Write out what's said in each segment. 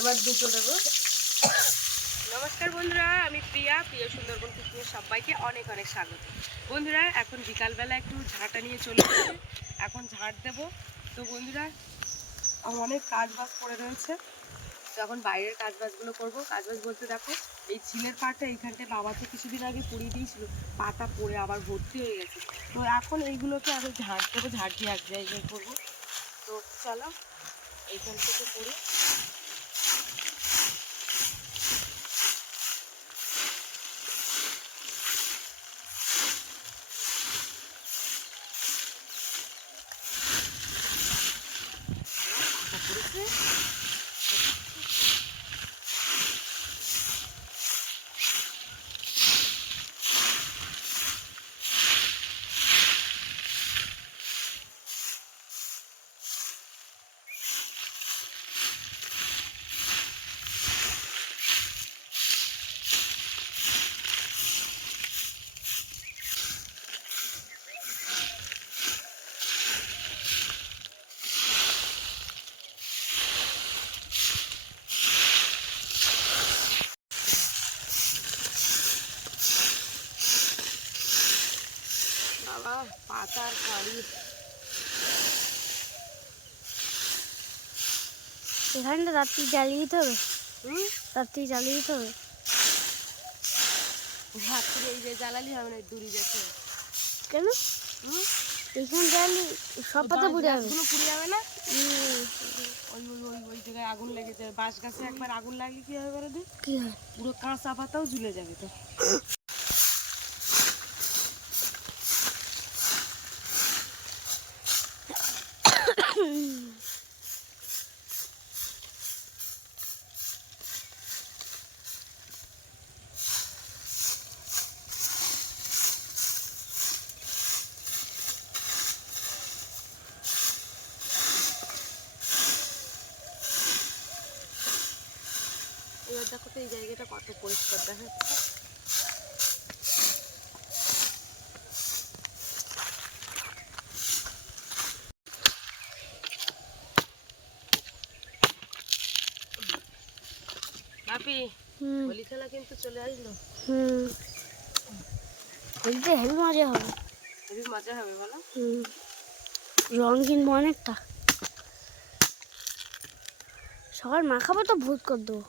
এবার দুটো দেবো। নমস্কার বন্ধুরা, আমি প্রিয়া সুন্দরবন কুকিংয়ে সবাইকে অনেক অনেক স্বাগত। বন্ধুরা এখন বিকালবেলা একটু ঝাঁটা নিয়ে চলে এসেছি, এখন ঝাঁট দেবো। তো বন্ধুরা অনেক কাজবাজ পড়ে রয়েছে, তো এখন বাইরের কাজবাজগুলো করবো। কাজবাজ বলতে দেখো, এই ঝিলের পাটা এইখানটায় বাবাকে কিছুদিন আগে পুড়িয়ে দিয়েছিল, পাটা পড়ে আবার ভর্তি হয়ে গেছে। তো এখন এইগুলোকে আরও ঝাঁট দেবো, ঝাঁট দিয়ে এক জায়গায় করবো। তো চলো এইখান থেকে করি। বাবা পাতার কাড়ি, এখানটা রাত্রি জ্বালিয়ে দিতে হবে। রাত্রি জ্বালিয়ে দিতে হবে। রাত্রে এই যে জ্বালালি হবে না, দূরে যেতে কেন? এখানে জ্বালি সব পাতা পুড়ে যাবে। পুড়ে যাবে না? ওই ওই ওই ওই জায়গায় আগুন লেগেছে, বাঁশ গাছে একবার আগুন লাগলে কি হবে বলো তো? কি হয়? পুরো কাঁচা পাতাও ঝুলে যাবে। তো এবার দেখো তো এই জায়গাটা কত পরিষ্কার দেখাচ্ছে। বাপি হোলি খেলা কিন্তু চলে আসলো। হোলিতে হেভি মজা হবে। হেভি মজা হবে বলো। রং কিনবো অনেকটা, সবার মাখাবো তো ভূত করে দেবো।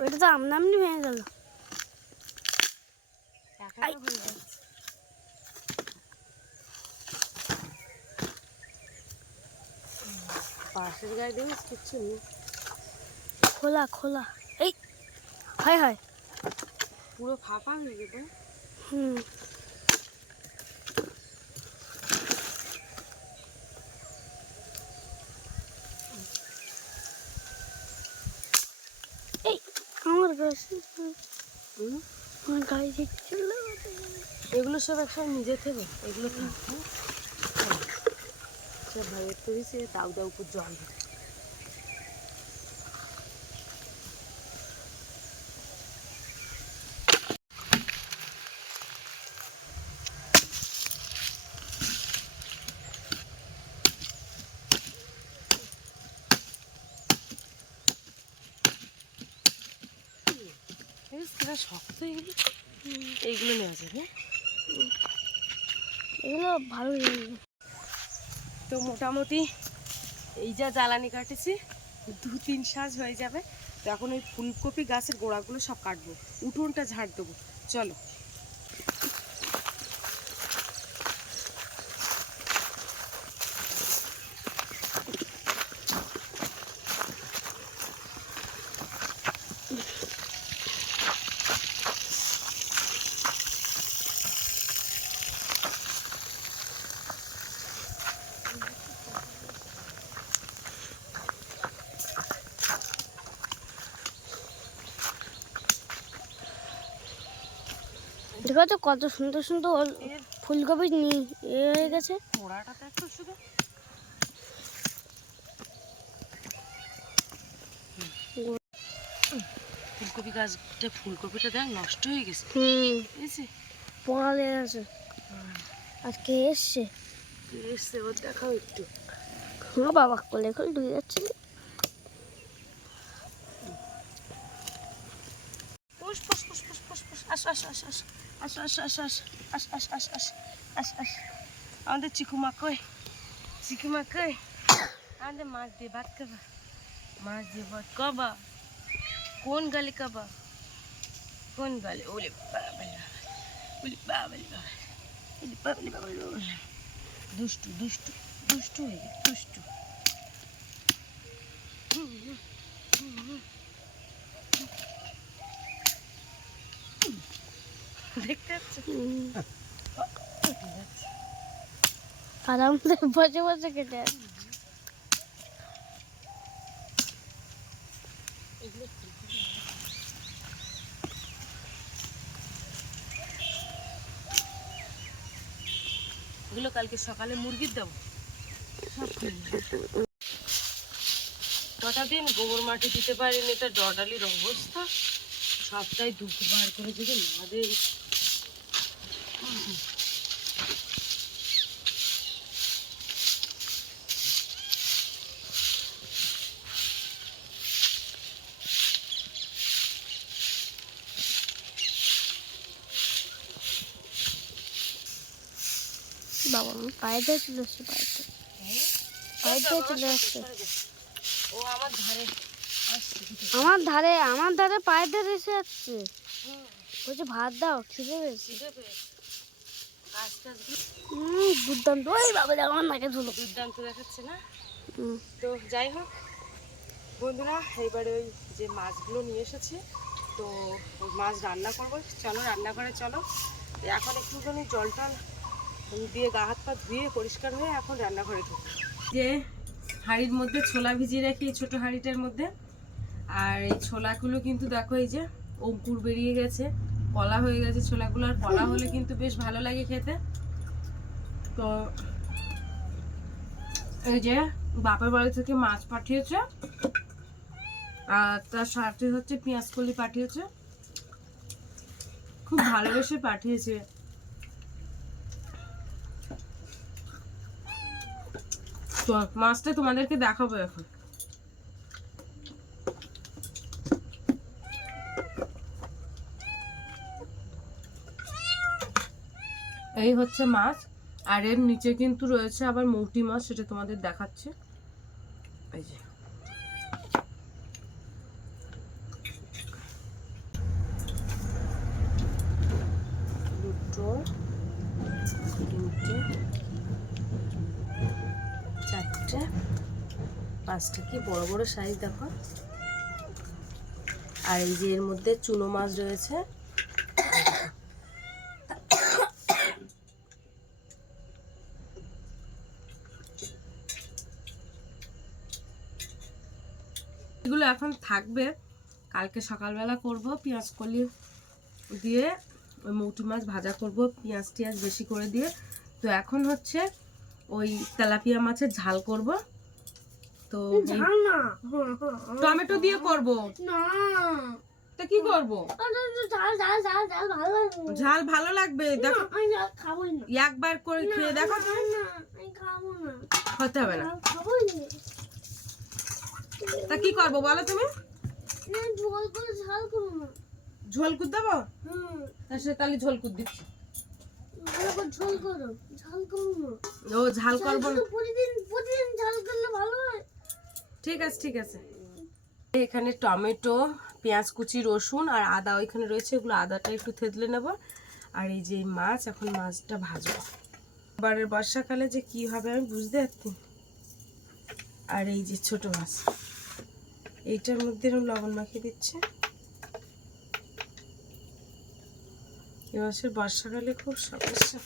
ওইটা তো আমনামনি ভেঙে গেল। পাশের গায়ে দেখিস কিচ্ছু নেই, খোলা খোলা। এই হয় হয় পুরো ফাঁপা হয়ে গেছে। এই আমার গাড়ি দেখছিল। এগুলো সব একসময় নিজে থেকে এগুলো থাকতো সব ভাইয়ের তৈরি, সে দাউ দাউ করে জল দেয়। শক্ত এগুলো, এইগুলো নেওয়া যাবে, এগুলো ভালো। তো মোটামুটি এই যা জ্বালানি কাটেছি 2-3 সাজ হয়ে যাবে। তো এখন ওই ফুলকপি গাছের গোড়াগুলো সব কাটবো, উঠোনটা ঝাড় দেবো। চলো দেখো তো কত সুন্দর সুন্দর ফুলকপি হয়ে গেছে। মোড়াটা দেখো শুধু, ফুলকপি গাছটা ফুলকপিটা দেখ নষ্ট হয়ে গেছে। পোড়া লেগে গেছে, আজকে এসছে। এসছে ওর দেখাও একটু। হ্যাঁ বাবা কোলে কোলে ঢুকে যাচ্ছে। Push push push push push push আস আস আস আস আস আস আস আস আস আস আস আস আস আস আমাদের চিকুমা কই, চিকুমা কই, আমাদের মাছ দিয়ে ভাত খাবা, মাছ দিয়ে ভাত খাবা। কোন গালে খাবা, কোন গালে? ওলে বাবালে ওলে বাবালে বাবা, ওলে বাবালে বাবালে বাবা। দুষ্টু দুষ্টু দুষ্টু হয়ে গেছে, দুষ্টু। দেখতে পাচ্ছ? আরামসে বসে বসে কেটে আছে। এগুলো কালকে সকালে মুরগির দেবো। সব কটা দিন গোবর মাটি দিতে পারিনি, এটা ডডালির অবস্থা। সবটাই দুঃখ বার করে যদি না দেয়। বাবা আমি পায়ে দিয়ে চলে আসছে, পায়ে দিয়ে চলে আসছে। ও আমার ধারে আসছে। আমার ধারে পায়ে দিয়ে এসে যাচ্ছে। বলছে ভাত দাও, খিদে পেয়েছে। দুর্দান্ত। ওই বাবা আমার নাকে ধুলো। দুর্দান্ত দেখাচ্ছে না? তো যাই হোক বন্ধুরা, এবারে ওই যে মাছগুলো নিয়ে এসেছি, তো ওই মাছ রান্না করবো। চলো রান্নাঘরে চলো। এখন একটুখানি জল টল দিয়ে গা হাত পা ধুয়ে পরিষ্কার হয়ে এখন রান্নাঘরে ঢুকবো। যে হাঁড়ির মধ্যে ছোলা ভিজিয়ে রাখি, এই ছোটো হাঁড়িটার মধ্যে। আর এই ছোলাগুলো কিন্তু দেখো এই যে অঙ্কুর বেরিয়ে গেছে, কলা হয়ে গেছে ছোলাগুলো। আর কলা হলে কিন্তু বেশ ভালো লাগে খেতে। তো এই যে বাপের বাড়ি থেকে মাছ পাঠিয়েছে, আর তার সাথে হচ্ছে পেঁয়াজ কলি পাঠিয়েছে, খুব ভালোবেসে পাঠিয়েছে। তো মাছটা তোমাদেরকে দেখাবো এখন। এই হচ্ছে মাছ, আর এর নিচে কিন্তু রয়েছে আবার মৌটি মাছ, সেটা তোমাদের দেখাচ্ছে। এই যে দুটো, তিনটে, চারটে, পাঁচটা, কি বড় বড় সাইজ দেখো। আর এই যে এর মধ্যে চুনো মাছ রয়েছে। এগুলো এখন থাকবে, কালকে সকালবেলা করব পেঁয়াজ কলি দিয়ে ওই মৌটি মাছ ভাজা করব, পেঁয়াজ টিয়াজ বেশি করে দিয়ে। তো এখন হচ্ছে ওই তেলাপিয়া মাছের ঝাল করব। তো টমেটো দিয়ে করব না, তা কি করব? ঝাল ভালো লাগবে, দেখো একবার করে খেয়ে দেখো। হতে হবে না, তা কি করবো বলো তুমি? ঝোল কুদ দেবো, তাহলে ঝোল কুদ দিচ্ছি। ও ঝাল করবো, ঠিক আছে ঠিক আছে। এখানে টমেটো, পেঁয়াজ কুচি, রসুন আর আদা ওইখানে রয়েছে, এগুলো আদাটা একটু থেতলে নেব। আর এই যে মাছ, এখন মাছটা ভাজবো। এবারের বর্ষাকালে যে কি হবে আমি বুঝতে পারছি। আর এই যে ছোট মাছ, এইটার মধ্যে লবণ মাখিয়ে দিচ্ছে। এবছর বর্ষাকালে খুব সমস্যা।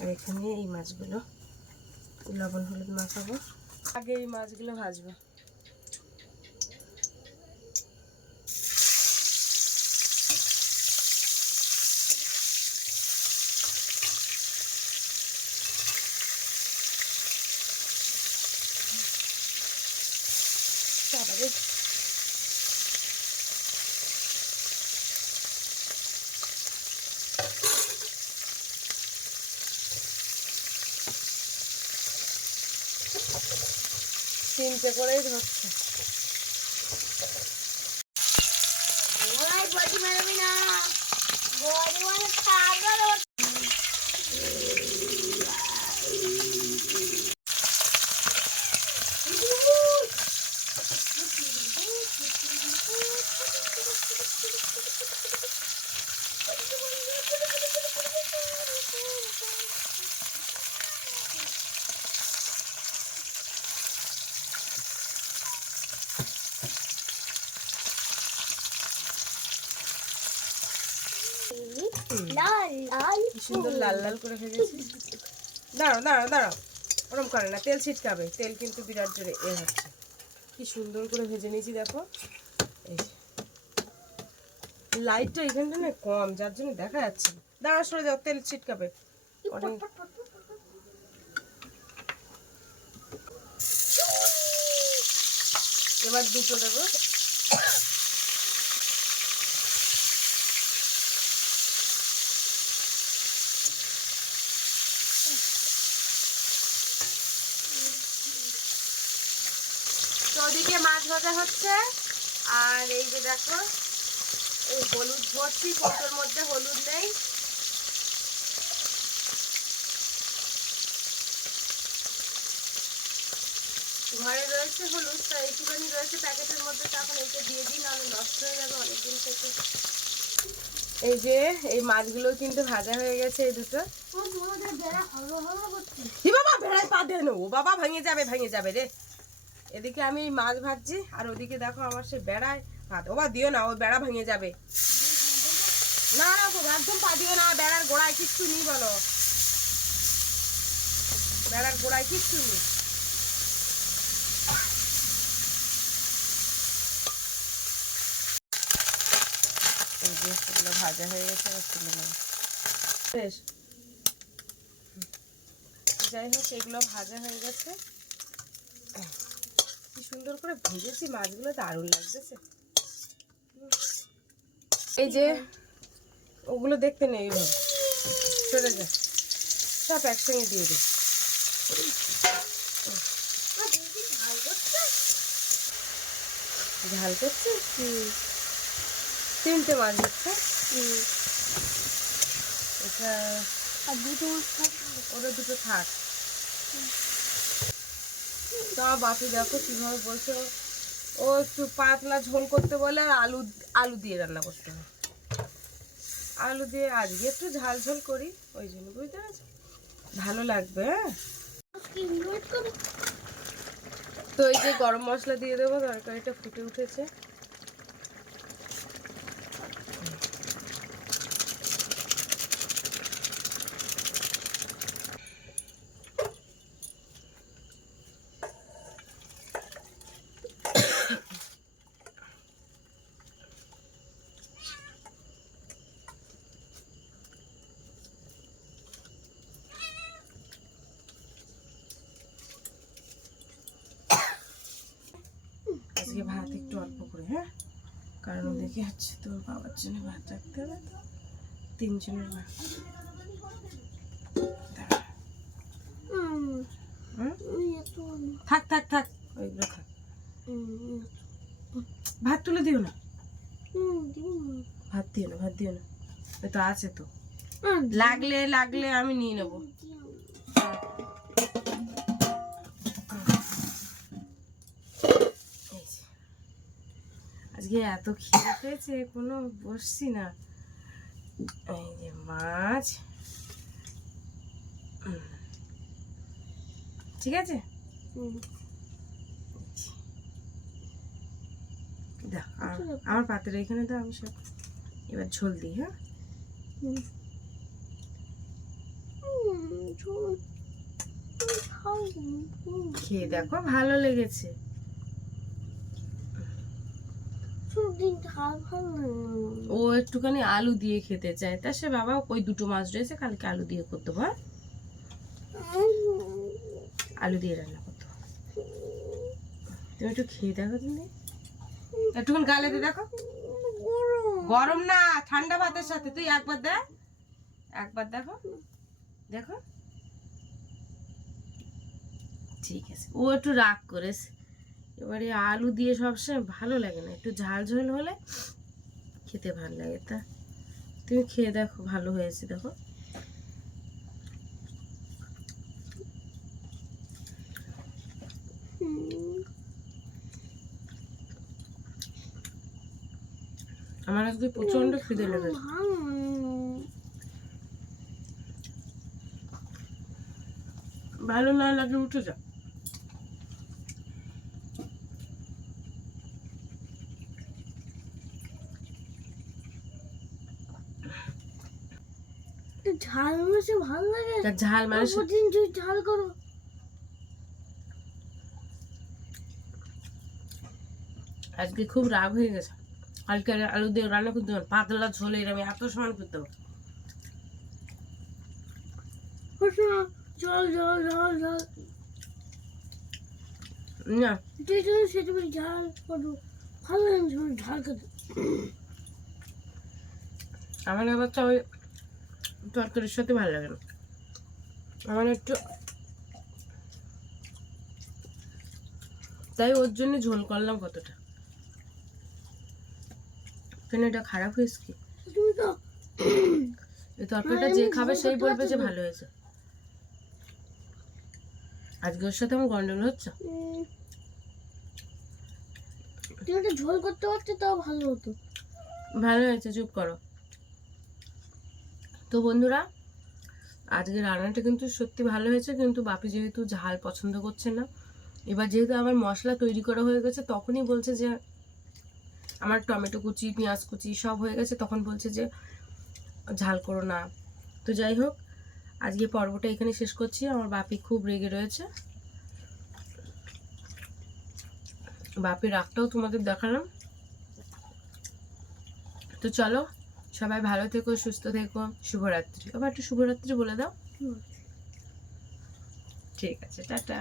আর এখানে এই মাছগুলো লবণ হলুদ মাখাবো, আগে এই মাছগুলো ভাজবো। চিন্তা করেই ধরছে। কি সুন্দর লাল লাল করে ভেজেছি। দাঁড়াও দাঁড়াও দাঁড়াও, ওরম করে না, তেল ছিটকাবে, তেল কিন্তু বিরাট জোরে হচ্ছে। কি সুন্দর করে ভেজে নিয়েছি দেখো। এই লাইটটা এখানটা না কম, যার জন্য দেখা যাচ্ছে না। দাঁড়া, সরে যাও, তেল ছিটকাবে অনেক। এবার দুটো দেবো। তো ওদিকে মাছ ভাজা হচ্ছে, আর এই যে দেখো এই হলুদ ভরছি, কৌটোর মধ্যে হলুদ নেই। ঘরে রয়েছে হলুদ, তো এইটুখানি রয়েছে প্যাকেটের মধ্যে, তখন এইটা দিয়ে দিই, নাহলে নষ্ট হয়ে যাবে অনেকদিন থেকে। এই যে এই মাছগুলো কিন্তু ভাজা হয়ে গেছে, এই দুটো। বাবা ভেড়ায় পা দিয়ে নেবো, বাবা ভেঙে যাবে ভেঙে যাবে রে। এদিকে আমি মাছ ভাজছি, আর ওদিকে দেখো আমার সে বেড়ায় ভাত। ওবা দিও না, ওই বেড়া ভেঙে যাবে। না না তো একদম পা দিও না, বেড়ার গোড়ায় কিচ্ছু নেই, বলো বেড়ার গোড়ায় কিচ্ছু নেই। এই যে এগুলো ভাজা হয়ে গেছে, বেশ যাই হোক, এগুলো ভাজা হয়ে গেছে। কি সুন্দর করে ভেজেছি মাছগুলো, দারুণ লাগতেছে। এই যে ওগুলো দেখতে নেই, এইভাবে সরে যা, সব একসঙ্গে দিয়ে দিই। ঝাল করছে, তিনটে মাছ দিচ্ছে। এটা ওরা দুটো থাক। তা বাপি দেখো কিভাবে বলছো, ও একটু পাতলা ঝোল করতে বলে, আর আলু আলু দিয়ে রান্না করতে হয়। আলু দিয়ে আজকে একটু ঝাল ঝোল করি, ওই জন্য, বুঝতে পারছো, ভালো লাগবে। হ্যাঁ, তো এই যে গরম মশলা দিয়ে দেবো, তরকারিটা ফুটে উঠেছে। আজকে ভাত একটু অল্প করে, হ্যাঁ, কারণ দেখে হচ্ছে তোর বাবার জন্য ভাত রাখতে হবে, তো 3 জনের ভাত। থাক থাক থাক, ওইগুলো থাক। ভাত তুলে দিও না, ভাত দিও না, ভাত দিও না, তো আছে তো, লাগলে লাগলে আমি নিয়ে নেবো। আজকে এত খিদে পেয়েছে, কোনো বসছি না। এই যে মাছ, ঠিক আছে, দাও আমার পাত্রে এখানে দাও, আমি সব এবার ঝোল দিই। হ্যাঁ, খেয়ে দেখো, ভালো লেগেছে। ও একটুখানি আলু দিয়ে খেতে চায়, তা সে বাবা ওই দুটো মাছ রয়েছে, কালকে আলু দিয়ে করতে হবে, আলু দিয়ে রান্না করতে হবে। তুমি একটু খেয়ে দেখো, তুমি একটুখানি গালে দিয়ে দেখো। গরম না, ঠান্ডা ভাতের সাথে। তুই একবার দে, একবার দেখো, দেখো, ঠিক আছে। ও একটু রাগ করেছে, এবারে আলু দিয়ে সবসময় ভালো লাগে না, একটু ঝাল ঝোল হলে খেতে ভালো লাগে। তা তুমি খেয়ে দেখো, ভালো হয়েছে দেখো। আমার আজকে প্রচন্ড খিদে লেগেছে। ভালো না লাগে উঠে যা। ঝাল মাছে ভালো লাগে। তা ঝাল মানে প্রতিদিন তুই ঝাল করো। আজকে খুব রাগ হয়ে গেছে। কালকে আলু দিয়ে রান্না করতে হবে, পাতলা ঝোলে আমি এত সময় করতে হবে জল জল জল জল না। তুই তো সেটা ঝাল করো, ভালো লাগে ঝাল খেতে। আমার আবার তো ওই তরকারির সাথে ভালো লাগে না, আমার একটু, তাই ওর জন্য ঝোল করলাম কতটা। কেন এটা খারাপ হয়েছে কি? তুমি তো এই তরকারিটা যে খাবে সেই বলবে যে ভালো হয়েছে। আজকে ওর সাথে আমার গন্ডগোল হচ্ছে। তুই একটা ঝোল করতে পারতে তাও ভালো হতো। ভালো হয়েছে, চুপ করো। তো বন্ধুরা, আজকে রান্নাটা কিন্তু সত্যি ভালো হয়েছে, কিন্তু বাপি যেহেতু ঝাল পছন্দ করছে না, এবার যেহেতু আমার মশলা তৈরি করা হয়ে গেছে, তখনই বলছে যে আমার টমেটো কুচি পেঁয়াজ কুচি সব হয়ে গেছে, তখন বলছে যে ঝাল করো না। তো যাই হোক, আজকে পর্বটা এখানে শেষ করছি। আমার বাপি খুব রেগে রয়েছে, বাপির রাগটাও তোমাদের দেখালাম। তো চলো, সবাই ভালো থেকো, সুস্থ থেকো, শুভরাত্রি। আবার একটু শুভরাত্রি বলে দাও। ঠিক আছে, টাটা।